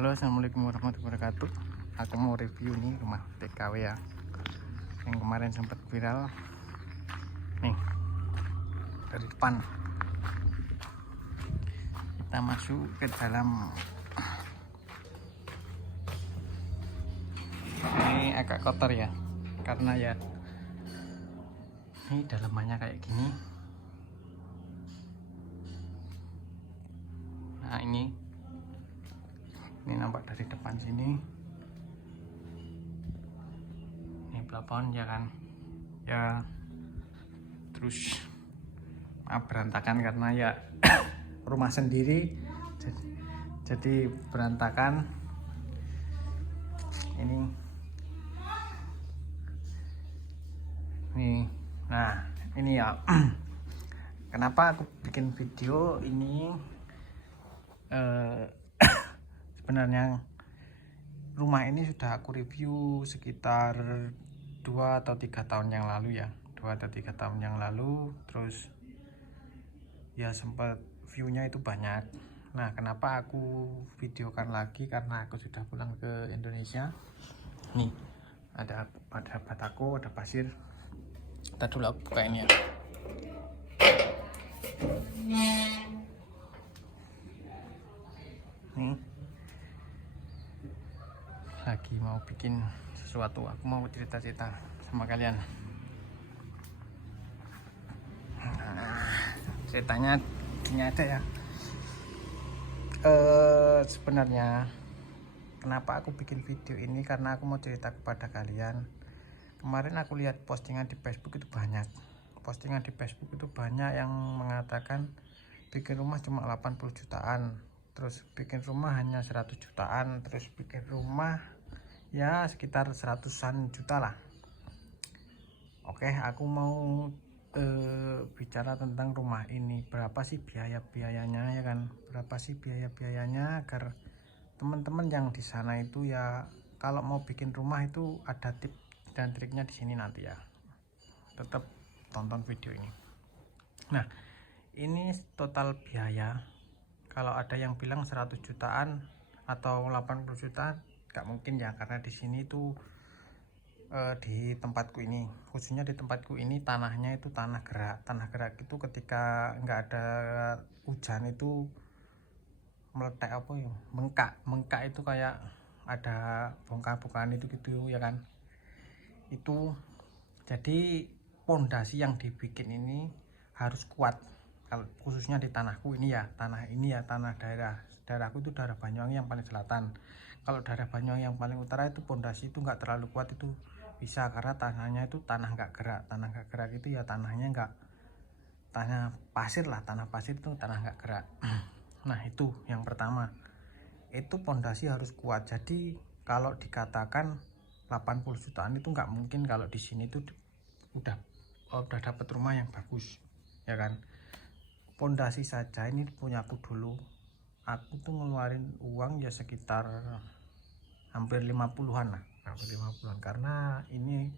Halo, assalamualaikum warahmatullahi wabarakatuh. Aku mau review nih rumah TKW ya, yang kemarin sempat viral. Nih dari depan kita masuk ke dalam. Ini agak kotor ya, karena ya ini dalamannya kayak gini. Nah ini nampak dari depan sini. Ini plafon ya kan, ya terus berantakan karena ya rumah sendiri jadi berantakan. Ini nih, nah ini ya kenapa aku bikin video ini. Sebenarnya rumah ini sudah aku review sekitar 2 atau 3 tahun yang lalu ya, 2 atau 3 tahun yang lalu. Terus ya sempat viewnya itu banyak. Nah kenapa aku videokan lagi, karena aku sudah pulang ke Indonesia. Nih ada bataku, ada pasir. Kita dulu aku buka ini ya. Nih lagi mau bikin sesuatu, aku mau cerita-cerita sama kalian. Ceritanya gini aja ya. Sebenarnya kenapa aku bikin video ini, karena aku mau cerita kepada kalian. Kemarin aku lihat postingan di Facebook itu banyak. Postingan di Facebook itu banyak yang mengatakan bikin rumah cuma 80 jutaan, terus bikin rumah hanya 100 jutaan, terus bikin rumah ya sekitar 100-an juta lah. Oke, aku mau bicara tentang rumah ini. Berapa sih biayanya ya kan? Berapa sih biayanya agar teman-teman yang di sana itu ya kalau mau bikin rumah itu ada tips dan triknya di sini nanti ya. Tetap tonton video ini. Nah, ini total biaya. Kalau ada yang bilang 100 jutaan atau 80 jutaan, nggak mungkin ya, karena di sini tuh di tempatku ini, khususnya di tempatku ini, tanahnya itu tanah gerak itu ketika nggak ada hujan itu meletek apa ya, bengkak itu kayak ada bongkar-bongkaran itu gitu ya kan. Itu jadi pondasi yang dibikin ini harus kuat. Kalau khususnya di tanahku ini ya, tanah daerahku itu daerah Banyuwangi yang paling selatan. Kalau daerah Banyuwangi yang paling utara itu pondasi itu nggak terlalu kuat, itu bisa karena tanahnya itu tanah nggak gerak itu ya, tanahnya nggak, tanah pasir lah, tanah pasir itu tanah nggak gerak. Nah itu yang pertama, itu pondasi harus kuat. Jadi kalau dikatakan 80 jutaan itu nggak mungkin. Kalau di sini tuh udah dapat rumah yang bagus ya kan. Pondasi saja ini punya aku dulu, aku tuh ngeluarin uang ya sekitar hampir 50-an lah, hampir 50-an, karena ini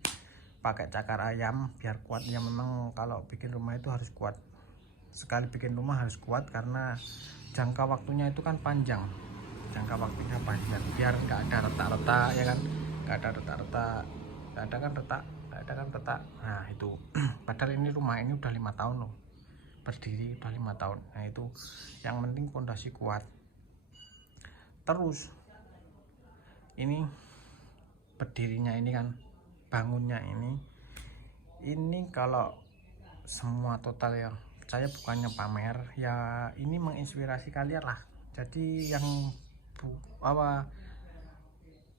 pakai cakar ayam biar kuat ya. Memang kalau bikin rumah itu harus kuat, sekali bikin rumah harus kuat karena jangka waktunya itu kan panjang, biar nggak ada retak-retak ya kan, nggak ada retak. Nah itu padahal ini rumah ini udah 5 tahun loh berdiri, udah 5 tahun. Nah itu yang penting pondasi kuat. Terus ini berdirinya ini kan, bangunnya ini kalau semua total ya, saya bukannya pamer ya, ini menginspirasi kalian lah. Jadi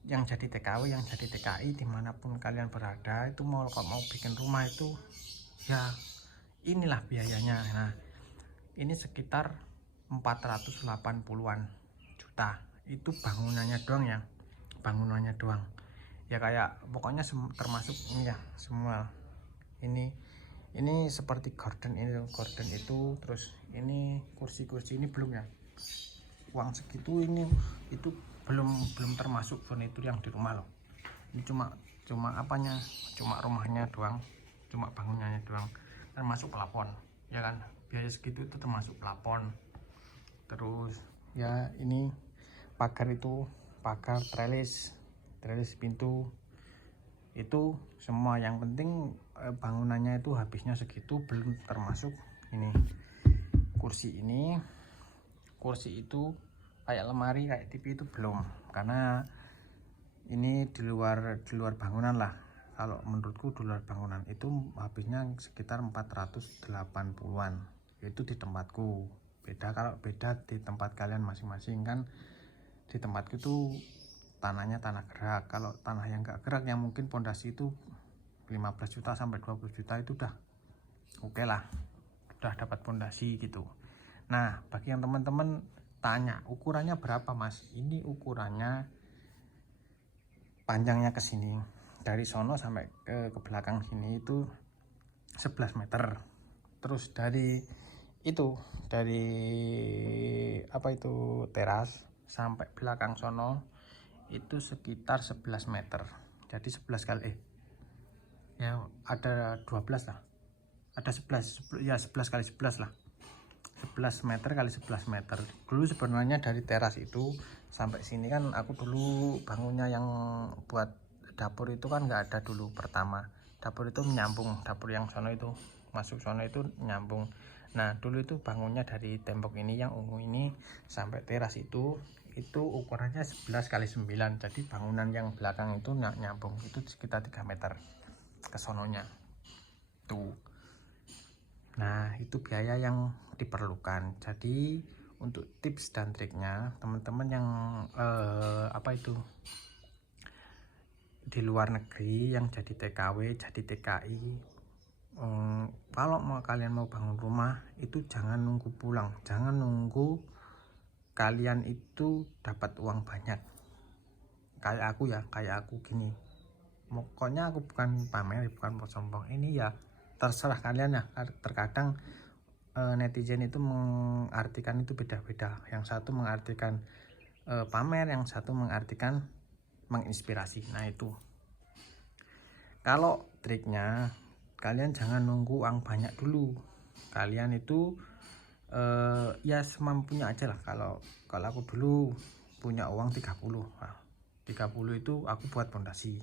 yang jadi TKW, yang jadi TKI dimanapun kalian berada itu, kalau mau bikin rumah itu ya inilah biayanya. Nah ini sekitar 480-an juta, itu bangunannya doang ya, ya kayak pokoknya termasuk ini ya semua. Ini seperti gorden itu, terus ini kursi ini belum ya, uang segitu ini itu belum termasuk furnitur yang di rumah loh. Ini cuma rumahnya doang, cuma bangunannya doang, termasuk plafon ya kan. Biaya segitu itu termasuk plafon. Terus ya ini pagar itu, pagar, trellis pintu itu semua. Yang penting bangunannya itu habisnya segitu, belum termasuk ini kursi itu kayak lemari, kayak TV itu belum, karena ini di luar bangunan lah. Kalau menurutku di luar bangunan itu habisnya sekitar 480-an itu di tempatku. Kalau beda di tempat kalian masing-masing kan. Di tempatku itu tanahnya tanah gerak. Kalau tanah yang gak gerak yang mungkin pondasi itu 15 juta sampai 20 juta itu udah oke lah, udah dapat pondasi gitu. Nah, bagi yang teman-teman tanya ukurannya berapa mas, ini ukurannya panjangnya ke sini dari sono sampai ke belakang sini itu 11 meter. Terus dari teras sampai belakang sono itu sekitar 11 meter. Jadi 11 kali ya ada 12 lah, ada 11 ya, 11 kali 11 lah, 11 meter kali 11 meter. Dulu sebenarnya dari teras itu sampai sini kan aku dulu bangunnya yang buat dapur itu kan nggak ada dulu. Pertama dapur itu menyambung, dapur yang sono itu masuk sono itu nyambung. Nah dulu itu bangunnya dari tembok ini yang ungu ini sampai teras itu ukurannya 11 kali 9. Jadi bangunan yang belakang itu nyambung itu sekitar 3 meter ke sononya tuh. Nah itu biaya yang diperlukan. Jadi untuk tips dan triknya teman-teman yang di luar negeri yang jadi TKW, jadi TKI, kalau kalian mau bangun rumah itu jangan nunggu pulang, jangan nunggu kalian itu dapat uang banyak kayak aku gini. Pokoknya aku bukan pamer, bukan mau sombong, ini ya terserah kalian ya. Terkadang netizen itu mengartikan itu beda-beda. Yang satu mengartikan pamer, yang satu mengartikan menginspirasi. Nah itu kalau triknya, kalian jangan nunggu uang banyak dulu. Kalian itu ya semampunya aja lah. Kalau aku dulu punya uang 30. Nah, 30 itu aku buat pondasi.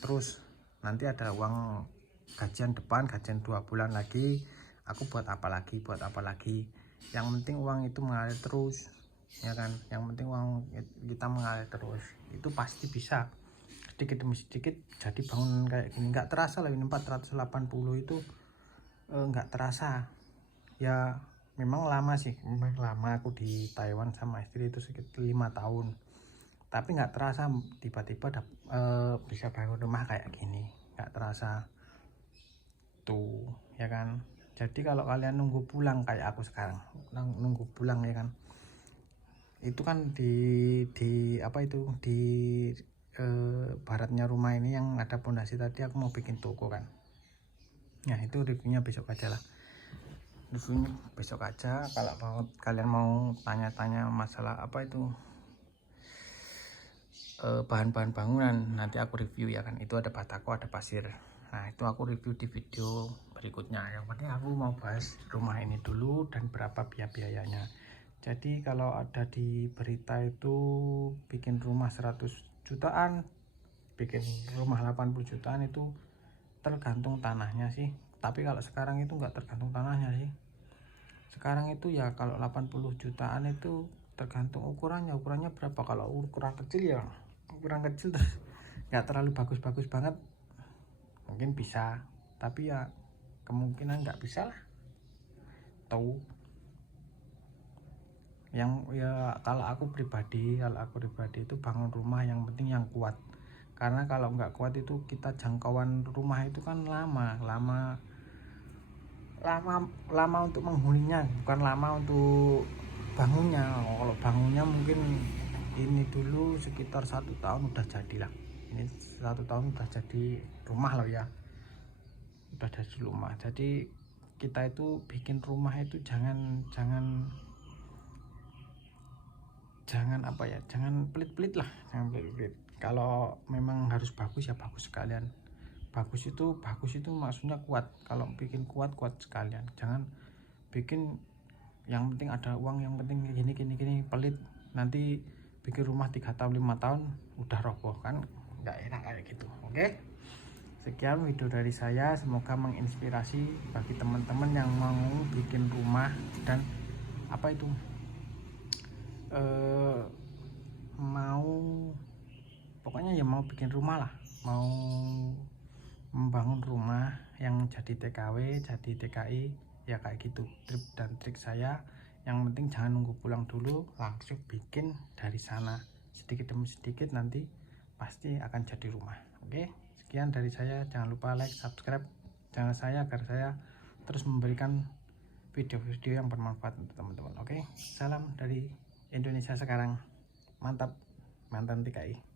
Terus nanti ada uang gajian depan, gajian 2 bulan lagi, aku buat apa lagi. Yang penting uang itu mengalir terus, ya kan. Yang penting uang kita mengalir terus, itu pasti bisa sedikit demi sedikit jadi bangun kayak gini. Nggak terasa lah, ini 480 itu nggak terasa ya. Memang lama sih, aku di Taiwan sama istri itu sekitar 5 tahun, tapi nggak terasa tiba-tiba bisa bangun rumah kayak gini, nggak terasa tuh, ya kan. Jadi kalau kalian nunggu pulang kayak aku sekarang nunggu pulang, ya kan, itu kan di baratnya rumah ini yang ada pondasi tadi aku mau bikin toko kan. Nah itu reviewnya besok aja lah, kalau kalian mau tanya-tanya masalah bahan-bahan bangunan, nanti aku review ya kan. Itu ada batako, ada pasir. Nah itu aku review di video berikutnya. Yang penting aku mau bahas rumah ini dulu dan berapa biayanya. Jadi kalau ada di berita itu bikin rumah 100 jutaan, bikin rumah 80 jutaan, itu tergantung tanahnya sih. Tapi kalau sekarang itu nggak tergantung tanahnya sih. Sekarang itu ya kalau 80 jutaan itu tergantung ukurannya berapa. Kalau ukuran kecil ya nggak terlalu bagus-bagus banget, mungkin bisa, tapi ya kemungkinan nggak bisa lah tahu. Yang ya kalau aku pribadi itu bangun rumah yang penting yang kuat. Karena kalau nggak kuat itu kita jangkauan rumah itu kan lama untuk menghuninya, bukan lama untuk bangunnya. Kalau bangunnya mungkin ini dulu sekitar 1 tahun udah jadilah. Ini 1 tahun udah jadi rumah loh ya, udah jadi rumah. Jadi kita itu bikin rumah itu jangan pelit-pelit lah, jangan pelit-pelit. Kalau memang harus bagus ya bagus sekalian. Bagus itu maksudnya kuat. Kalau bikin kuat sekalian, jangan bikin yang penting ada uang, yang penting gini pelit, nanti bikin rumah 3 tahun 5 tahun udah roboh, kan nggak enak kayak gitu. Oke, sekian video dari saya, semoga menginspirasi bagi teman-teman yang mau bikin rumah dan apa itu mau, pokoknya ya mau bikin rumah lah, mau membangun rumah yang jadi TKW, jadi TKI, ya kayak gitu trip dan trik saya. Yang penting jangan nunggu pulang dulu, langsung bikin dari sana, sedikit demi sedikit nanti pasti akan jadi rumah. Oke, sekian dari saya, jangan lupa like, subscribe channel saya agar saya terus memberikan video-video yang bermanfaat untuk teman-teman. Oke, salam dari Indonesia sekarang, mantap, mantan TKI.